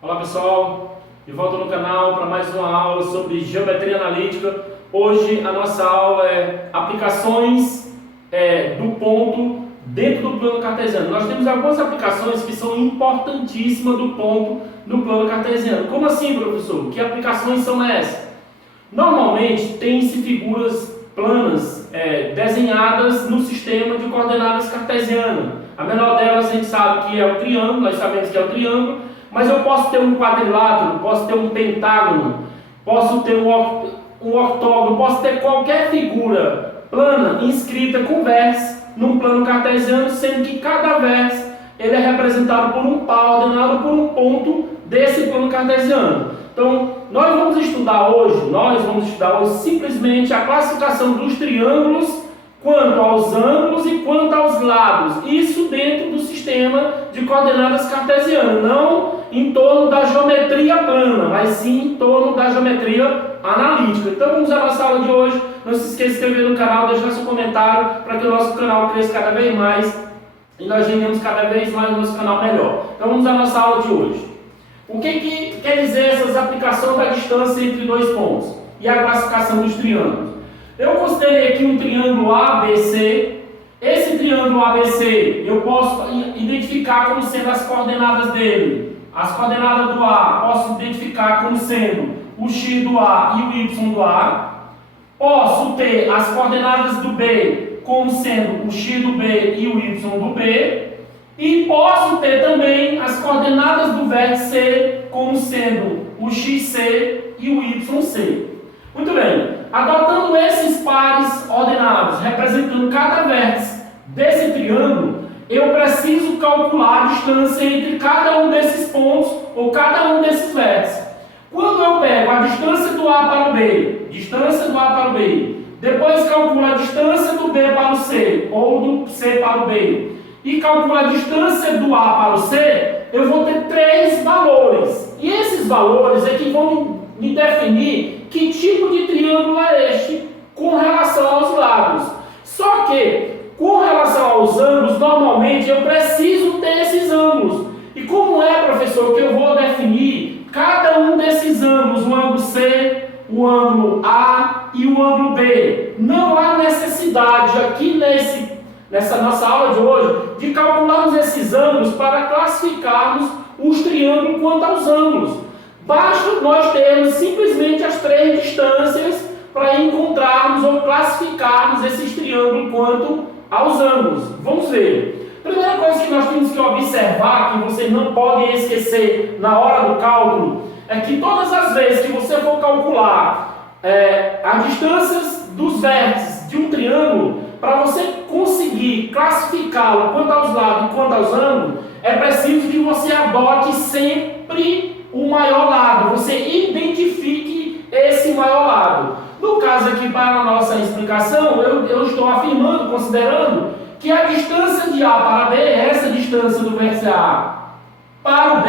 Olá pessoal, de volta no canal para mais uma aula sobre geometria analítica. Hoje a nossa aula é aplicações do ponto dentro do plano cartesiano. Nós temos algumas aplicações que são importantíssimas do ponto no plano cartesiano. Como assim, professor? Que aplicações são essas? Normalmente tem-se figuras planas desenhadas no sistema de coordenadas cartesiano. A menor delas a gente sabe que é o triângulo, nós sabemos que é o triângulo. Mas eu posso ter um quadrilátero, posso ter um pentágono, posso ter um octógono, posso ter qualquer figura plana inscrita com vértice num plano cartesiano, sendo que cada vértice ele é representado por um par ordenado por um ponto desse plano cartesiano. Então, nós vamos estudar hoje simplesmente a classificação dos triângulos quanto aos ângulos e quanto aos lados. Isso dentro do sistema de coordenadas cartesiano, não em torno da geometria plana, mas sim em torno da geometria analítica. Então vamos à nossa aula de hoje. Não se esqueça de se inscrever no canal, deixar seu comentário para que o nosso canal cresça cada vez mais e nós rendemos cada vez mais o nosso canal melhor. Então vamos à nossa aula de hoje. O que quer dizer essas aplicações da distância entre dois pontos e a classificação dos triângulos? Eu considerei aqui um triângulo ABC. Esse triângulo ABC eu posso identificar como sendo as coordenadas dele. As coordenadas do A posso identificar como sendo o x do A e o y do A. Posso ter as coordenadas do B como sendo o x do B e o y do B. E posso ter também as coordenadas do vértice C como sendo o xC e o yC. Muito bem. Adotando esses pares ordenados, representando cada vértice desse triângulo, eu preciso calcular a distância entre cada um desses pontos ou cada um desses vértices. Quando eu pego a distância do A para o B, depois calculo a distância do B para o C ou do C para o B e calculo a distância do A para o C, eu vou ter três valores. E esses valores é que vão me definir que tipo de triângulo é este com relação aos lados. Só que, com relação aos ângulos, normalmente eu preciso ter esses ângulos. E como é, professor, que eu vou definir cada um desses ângulos, o ângulo C, o ângulo A e o ângulo B? Não há necessidade aqui nessa nossa aula de hoje de calcularmos esses ângulos para classificarmos os triângulos quanto aos ângulos. Basta nós termos simplesmente as três distâncias para encontrarmos ou classificarmos esses triângulos quanto aos ângulos. Vamos ver. Primeira coisa que nós temos que observar, que vocês não podem esquecer na hora do cálculo, é que todas as vezes que você for calcular as distâncias dos vértices de um triângulo, para você conseguir classificá-lo quanto aos lados e quanto aos ângulos, é preciso que você adote sempre o maior lado, você identifique esse maior lado. No caso aqui, para a nossa explicação, eu estou afirmando, considerando que a distância de A para B, essa distância do vértice A para o B,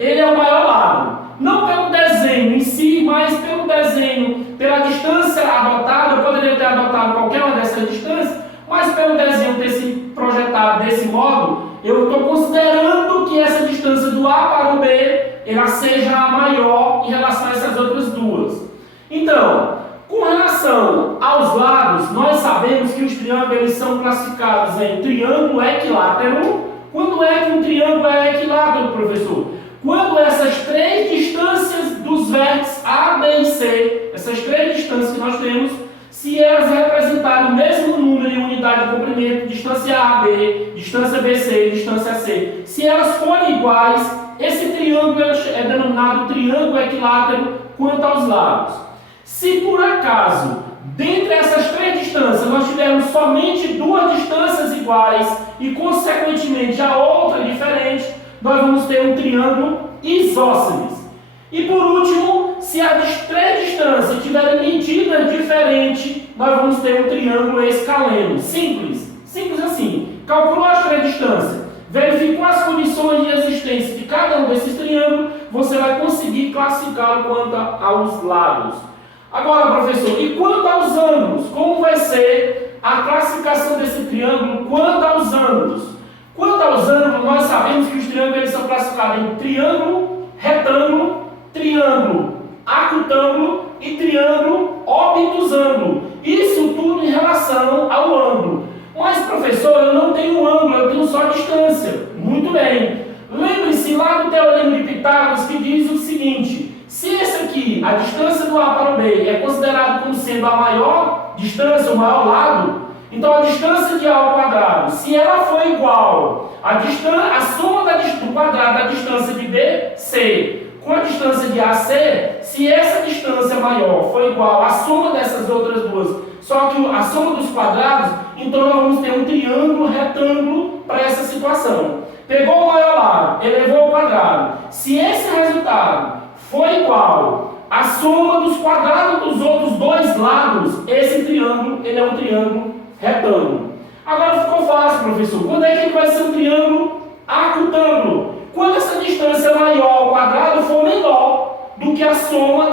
ele é o maior lado. Não pelo desenho em si, mas pelo desenho, pela distância adotada. Eu poderia ter adotado qualquer uma dessas distâncias, mas pelo desenho ter se projetado desse modo, eu estou considerando que essa distância do A para o B ela seja a maior em relação a essas outras duas. Então, com relação aos lados, nós sabemos que os triângulos eles são classificados em triângulo equilátero. Quando é que um triângulo é equilátero, professor? Quando essas três distâncias dos vértices A, B e C, essas três distâncias que nós temos, se elas representarem o mesmo número em unidade de comprimento, distância AB, distância BC, distância C, se elas forem iguais, esse triângulo é denominado triângulo equilátero quanto aos lados. Se por acaso, dentre essas três distâncias, nós tivermos somente duas distâncias iguais e, consequentemente, a outra diferente, nós vamos ter um triângulo isósceles. E por último, se as três distâncias tiverem medida diferente, nós vamos ter um triângulo escaleno. Simples assim. Calculou as três distâncias, verificou as condições de existência de cada um desses triângulos, você vai conseguir classificá-lo quanto aos lados. Agora, professor, e quanto aos ângulos? Como vai ser a classificação desse triângulo quanto aos ângulos? Quanto aos ângulos, nós sabemos que os triângulos eles são classificados em triângulo retângulo, triângulo, acutângulo e triângulo obtusângulo. Isso tudo em relação ao ângulo. Mas, professor, eu não tenho ângulo, eu tenho só distância. Muito bem. Lembre-se lá do Teorema de Pitágoras que diz o seguinte: se esse aqui, a distância do A para o B, é considerado como sendo a maior distância, o maior lado, então a distância de A ao quadrado, se ela for igual a soma do quadrado da distância de B, C, com a distância de AC, se essa distância maior for igual à soma dessas outras duas, só que a soma dos quadrados, então nós vamos ter um triângulo retângulo para essa situação. Pegou o maior lado, elevou ao quadrado. Se esse resultado for igual à soma dos quadrados dos outros dois lados, esse triângulo ele é um triângulo retângulo. Agora ficou fácil, professor. Quando é que ele vai ser um triângulo acutângulo? Quando essa distância maior ao quadrado for menor do que a soma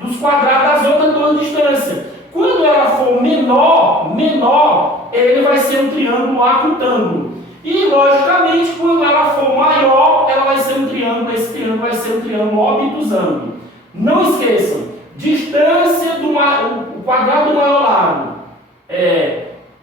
dos quadrados das outras duas distâncias. Quando ela for menor, ele vai ser um triângulo acutângulo. E, logicamente, quando ela for maior, ela vai ser um triângulo, esse triângulo vai ser um triângulo obtusângulo. Não esqueçam, distância o quadrado do maior lado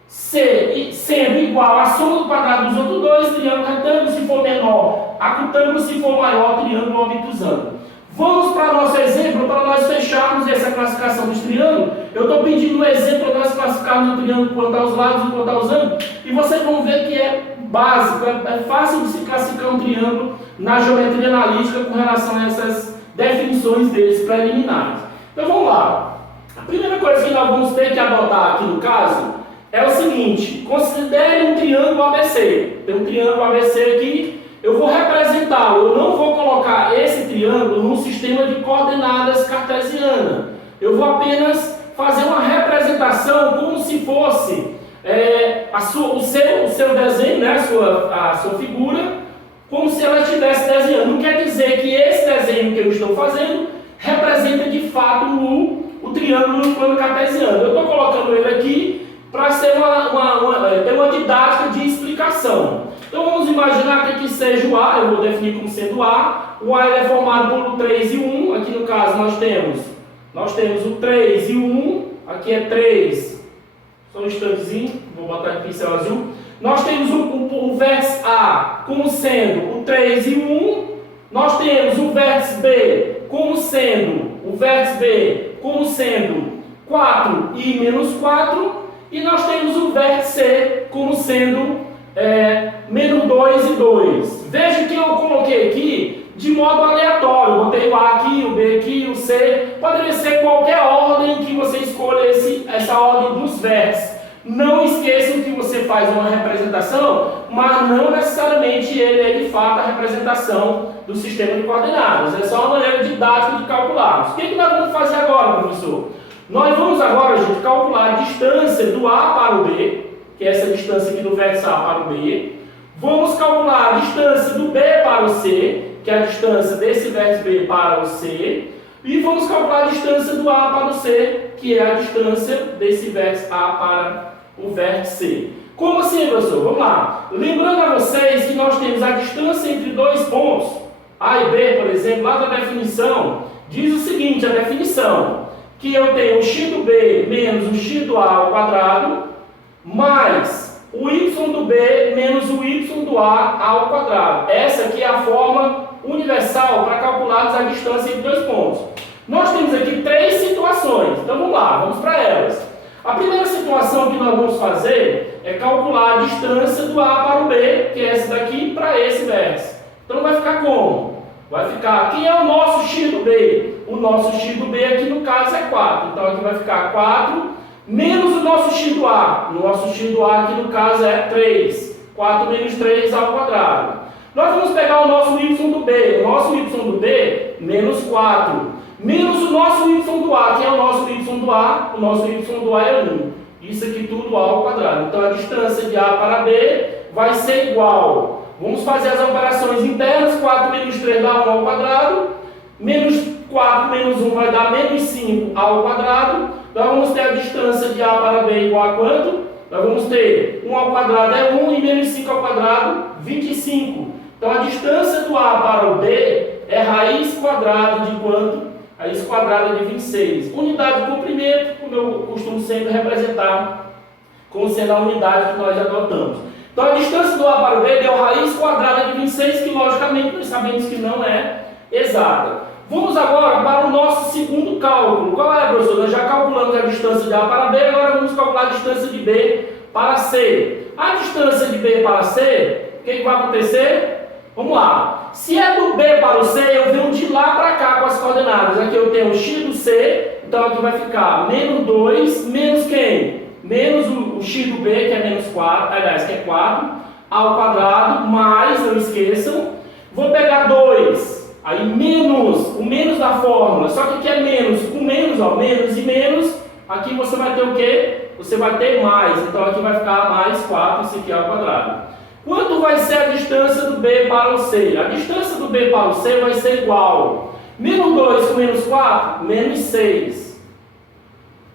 sendo igual à soma do quadrado dos outros dois, triângulo retângulo, se for menor, acutângulo, se for maior, triângulo obtusângulo. Vamos para o nosso exemplo, para nós fecharmos essa classificação dos triângulos. Eu estou pedindo um exemplo para nós classificarmos o triângulo quanto aos lados e quanto aos ângulos, e vocês vão ver que é básico, é fácil de se classificar um triângulo na geometria analítica com relação a essas definições deles preliminares. Então vamos lá. A primeira coisa que nós vamos ter que adotar aqui no caso é o seguinte: considere um triângulo ABC. Tem um triângulo ABC aqui, eu vou representá-lo, eu não vou colocar esse triângulo num sistema de coordenadas cartesiana. Eu vou apenas fazer uma representação como se fosse o seu desenho, né, a sua figura, como se ela estivesse desenhando. Não quer dizer que esse desenho que eu estou fazendo representa de fato o triângulo no plano cartesiano. Eu estou colocando ele aqui para ser ter uma didática de explicação. Então vamos imaginar que aqui seja o A, eu vou definir como sendo o A. O A é formado por 3 e 1, aqui no caso nós temos o 3 e o 1, aqui é 3, só um instantezinho, vou botar aqui pincel azul. Nós temos o vértice A como sendo o 3 e o 1, nós temos o vértice B como sendo 4 e menos 4, e nós temos o vértice C como sendo menos 2 e 2. Veja que eu coloquei aqui de modo aleatório. Eu botei o A aqui, o B aqui, o C. Poderia ser qualquer ordem que você escolha essa ordem dos vértices. Não esqueçam que você faz uma representação, mas não necessariamente ele é de fato a representação do sistema de coordenadas. É só uma maneira didática de calcular. O que nós vamos fazer agora, professor? Nós vamos agora, gente, calcular a distância do A para o B, que é essa distância aqui do vértice A para o B. Vamos calcular a distância do B para o C, que é a distância desse vértice B para o C. E vamos calcular a distância do A para o C, que é a distância desse vértice A para o vértice C. Como assim, professor? Vamos lá. Lembrando a vocês que nós temos a distância entre dois pontos, A e B, por exemplo, lá da definição, diz o seguinte, a definição, que eu tenho o x do B menos o x do A ao quadrado, mais o y do B menos o y do A ao quadrado. Essa aqui é a forma universal para calcularmos a distância entre dois pontos. Nós temos aqui três situações, então vamos lá, vamos para elas. A primeira situação que nós vamos fazer é calcular a distância do A para o B, que é essa daqui, para esse vértice. Então vai ficar como? Vai ficar, quem é o nosso x do B? O nosso x do B aqui no caso é 4. Então aqui vai ficar 4 menos o nosso x do A. O nosso x do A aqui no caso é 3. 4 menos 3 ao quadrado. Nós vamos pegar o nosso y do B. O nosso y do B, menos 4. Menos o nosso y do A. Quem é o nosso y do A? O nosso y do A é 1. Isso aqui tudo ao quadrado. Então a distância de A para B vai ser igual. Vamos fazer as operações internas. 4 menos 3 dá 1 ao quadrado. Menos 4 menos 1 vai dar menos 5 ao quadrado. Nós vamos ter a distância de A para B igual a quanto? Nós vamos ter 1 ao quadrado é 1 e menos 5 ao quadrado, 25. Então a distância do A para o B é raiz quadrada de 26. Unidade de comprimento, como eu costumo sempre representar, como sendo a unidade que nós adotamos. Então, a distância do A para o B deu raiz quadrada de 26, que logicamente nós sabemos que não é exata. Vamos agora para o nosso segundo cálculo. Qual é, professor? Nós já calculamos a distância de A para B, agora vamos calcular a distância de B para C. A distância de B para C, o que vai acontecer? Vamos lá. Se é do B para o C, eu venho de lá para cá com as coordenadas. Aqui eu tenho o x do C, então aqui vai ficar menos 2, menos quem? Menos o x do B, que é menos 4, aliás, que é 4, ao quadrado, mais, não esqueçam, vou pegar 2, aí menos, o menos da fórmula, só que aqui é menos, com menos, ó, menos e menos, aqui você vai ter o quê? Você vai ter mais, então aqui vai ficar mais 4, isso aqui ao quadrado. Quanto vai ser a distância do B para o C? A distância do B para o C vai ser igual, menos 2 com menos 4, menos 6.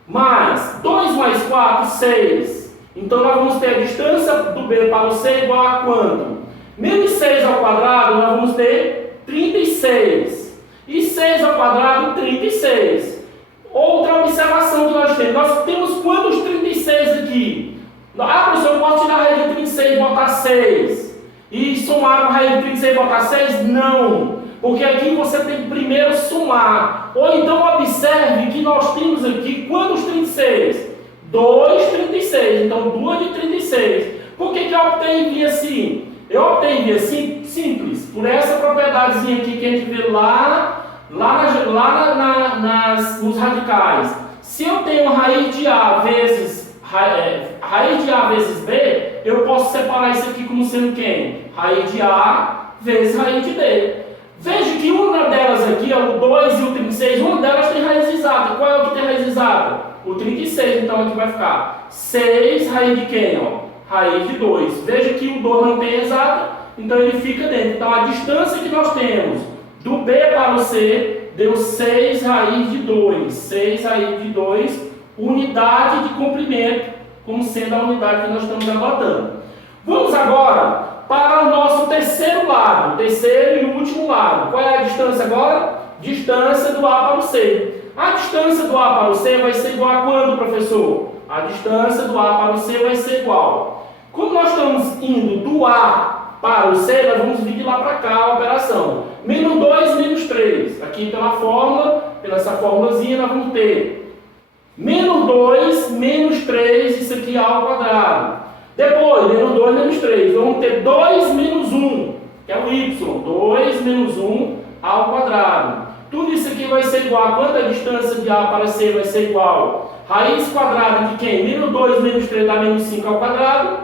Mais 2 mais 4, 6. Então, nós vamos ter a distância do B para o C igual a quanto? Menos 6 ao quadrado, nós vamos ter 36. E 6 ao quadrado, 36. Outra observação que nós temos. Nós temos quantos 36 aqui? Ah, professor, eu posso tirar a raiz de 36 e botar 6. E somar com a raiz de 36 e botar 6? Não. Porque aqui você tem que primeiro somar. Ou então observe que nós temos aqui quantos 36? 2 36. Então 2 de 36. Por que eu optei em via assim? Eu optei em via simples. Por essa propriedadezinha aqui que a gente vê nos radicais. Se eu tenho raiz de A vezes raiz de A vezes B, eu posso separar isso aqui como sendo quem? Raiz de A vezes raiz de B. Veja que uma delas aqui, ó, o 2 e o 36, uma delas tem raiz exata. Qual é o que tem raiz exata? O 36, então aqui vai ficar 6 raiz de quem? Ó? Raiz de 2. Veja que o 2 não tem exata, então ele fica dentro. Então a distância que nós temos do B para o C deu 6 raiz de 2. 6 raiz de 2, unidade de comprimento, como sendo a unidade que nós estamos adotando. Vamos agora para o nosso terceiro lado, terceiro e último lado. Qual é a distância agora? Distância do A para o C. A distância do A para o C vai ser igual a quanto, professor? A distância do A para o C vai ser igual. Como nós estamos indo do A para o C, nós vamos vir de lá para cá a operação. Menos 2, menos 3. Aqui pela fórmula, pela essa formulazinha, nós vamos ter menos 2, menos 3, isso aqui ao quadrado. Depois, menos 2, menos 3. Vamos ter 2 menos 1, que é o y. 2 menos 1 ao quadrado. Tudo isso aqui vai ser igual a quanto a distância de A para C vai ser igual? Raiz quadrada de quem? Menos 2 menos 3 dá menos 5 ao quadrado.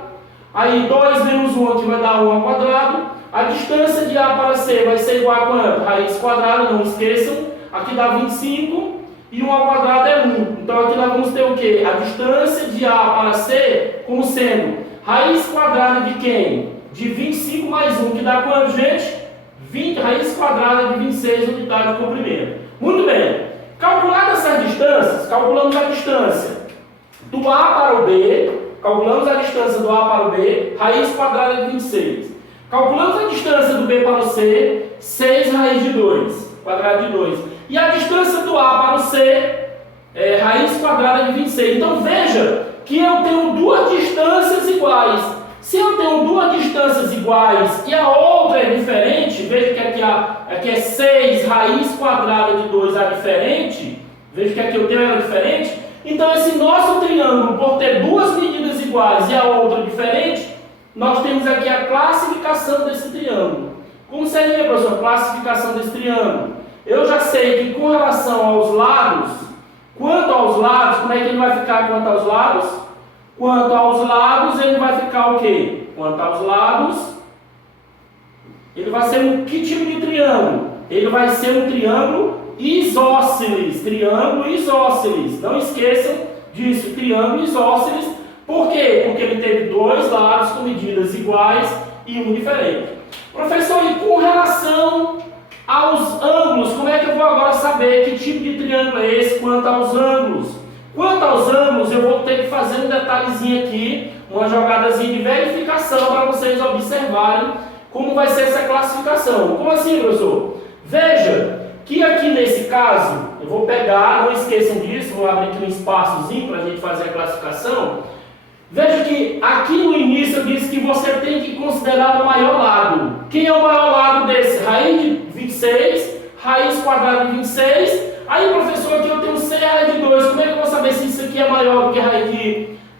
Aí 2 menos 1 aqui vai dar 1 ao quadrado. A distância de A para C vai ser igual a quanto? Raiz quadrada, não esqueçam. Aqui dá 25 e 1 ao quadrado é 1. Então aqui nós vamos ter o quê? A distância de A para C como sendo raiz quadrada de quem? De 25 mais 1, que dá quanto, gente? 20, raiz quadrada de 26 unidade de comprimento. Muito bem. Calculadas essas distâncias, calculamos a distância do A para o B, calculamos a distância do A para o B, raiz quadrada de 26. Calculamos a distância do B para o C, 6 raiz de 2, quadrado de 2. E a distância do A para o C, raiz quadrada de 26. Então veja que eu tenho duas distâncias iguais. Se eu tenho duas distâncias iguais e a outra é diferente, veja que aqui é 6 raiz quadrada de 2A diferente, veja que aqui eu tenho ela diferente. Então esse nosso triângulo, por ter duas medidas iguais e a outra diferente, nós temos aqui a classificação desse triângulo. Como seria, professor, a classificação desse triângulo? Eu já sei que com relação aos lados, quanto aos lados, como é que ele vai ficar quanto aos lados? Quanto aos lados, ele vai ficar o quê? Quanto aos lados, ele vai ser um que tipo de triângulo? Ele vai ser um triângulo isósceles. Triângulo isósceles. Não esqueçam disso, triângulo isósceles. Por quê? Porque ele teve dois lados com medidas iguais e um diferente. Professor, e com relação aos ângulos, como é que eu vou agora saber que tipo de triângulo é esse quanto aos ângulos? Quanto aos ângulos, eu vou ter que fazer um detalhezinho aqui, uma jogadazinha de verificação para vocês observarem como vai ser essa classificação. Como assim, professor? Veja que aqui nesse caso, eu vou pegar, não esqueçam disso, vou abrir aqui um espaçozinho para a gente fazer a classificação. Veja que aqui no início eu disse que você tem que considerar o maior lado. Quem é o maior lado desse? Raiz de 26, raiz quadrada de 26. Aí, professor, aqui eu tenho C raiz de 2. Como é que eu vou saber se isso aqui é maior do que a raiz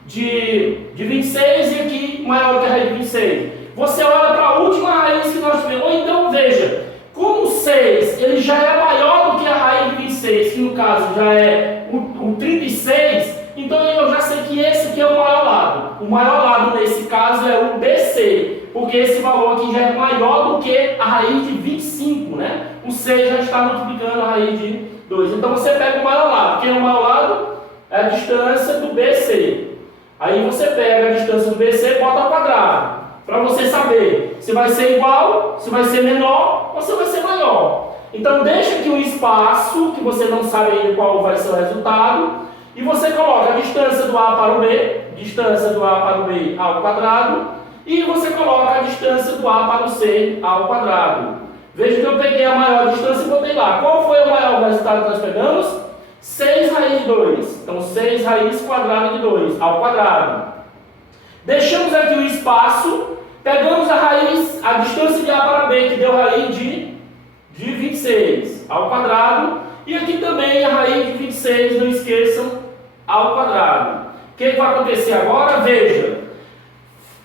de 26 e aqui maior do que a raiz de 26? Você olha para a última raiz que nós tivemos. Ou então, veja, como o 6 ele já é maior do que a raiz de 26, que no caso já é o 36, então eu já sei que esse aqui é o maior lado. O maior lado nesse caso é o BC, porque esse valor aqui já é maior do que a raiz de 25, né? O 6 já está multiplicando a raiz de 2. Então você pega o maior lado. Quem é o maior lado? É a distância do BC. Aí você pega a distância do BC e bota ao quadrado, para você saber se vai ser igual, se vai ser menor ou se vai ser maior. Então deixa aqui um espaço, que você não sabe ainda qual vai ser o resultado, e você coloca a distância do A para o B, distância do A para o B ao quadrado, e você coloca a distância do A para o C ao quadrado. Veja que eu peguei a maior distância e botei lá. Qual foi o maior resultado que nós pegamos? 6 raiz de 2. Então 6 raiz quadrada de 2 ao quadrado. Deixamos aqui o espaço, pegamos a raiz, a distância de A para B, que deu raiz de 26 ao quadrado, e aqui também a raiz de 26, não esqueçam, ao quadrado. O que vai acontecer agora? Veja,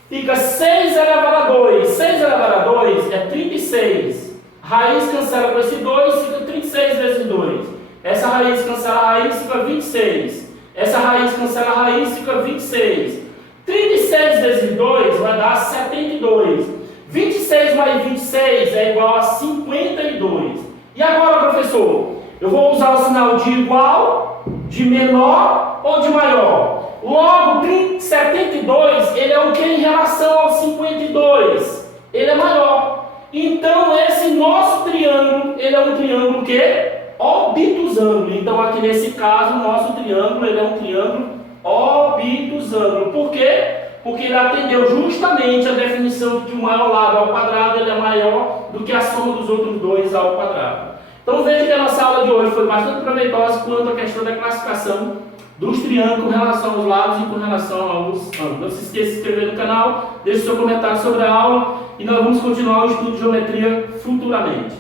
fica 6 elevado a 2. 6 elevado a 2 é 36. Raiz cancela com esse 2, fica 36 vezes 2. Essa raiz cancela a raiz, fica 26. Essa raiz cancela a raiz, fica 26. 36 vezes 2 vai dar 72. 26 mais 26 é igual a 52. E agora, professor, eu vou usar o sinal de igual, de menor ou de maior? Logo, 72, ele é o que em relação ao 52? Ele é maior. Então, esse nosso triângulo, ele é um triângulo que? Obtusângulo. Então, aqui nesse caso, o nosso triângulo, ele é um triângulo obtusângulo. Por quê? Porque ele atendeu justamente a definição de que o maior lado ao quadrado ele é maior do que a soma dos outros dois ao quadrado. Então veja que a nossa aula de hoje foi bastante proveitosa quanto à questão da classificação dos triângulos com relação aos lados e com relação aos ângulos. Não se esqueça de se inscrever no canal, deixe seu comentário sobre a aula e nós vamos continuar o estudo de geometria futuramente.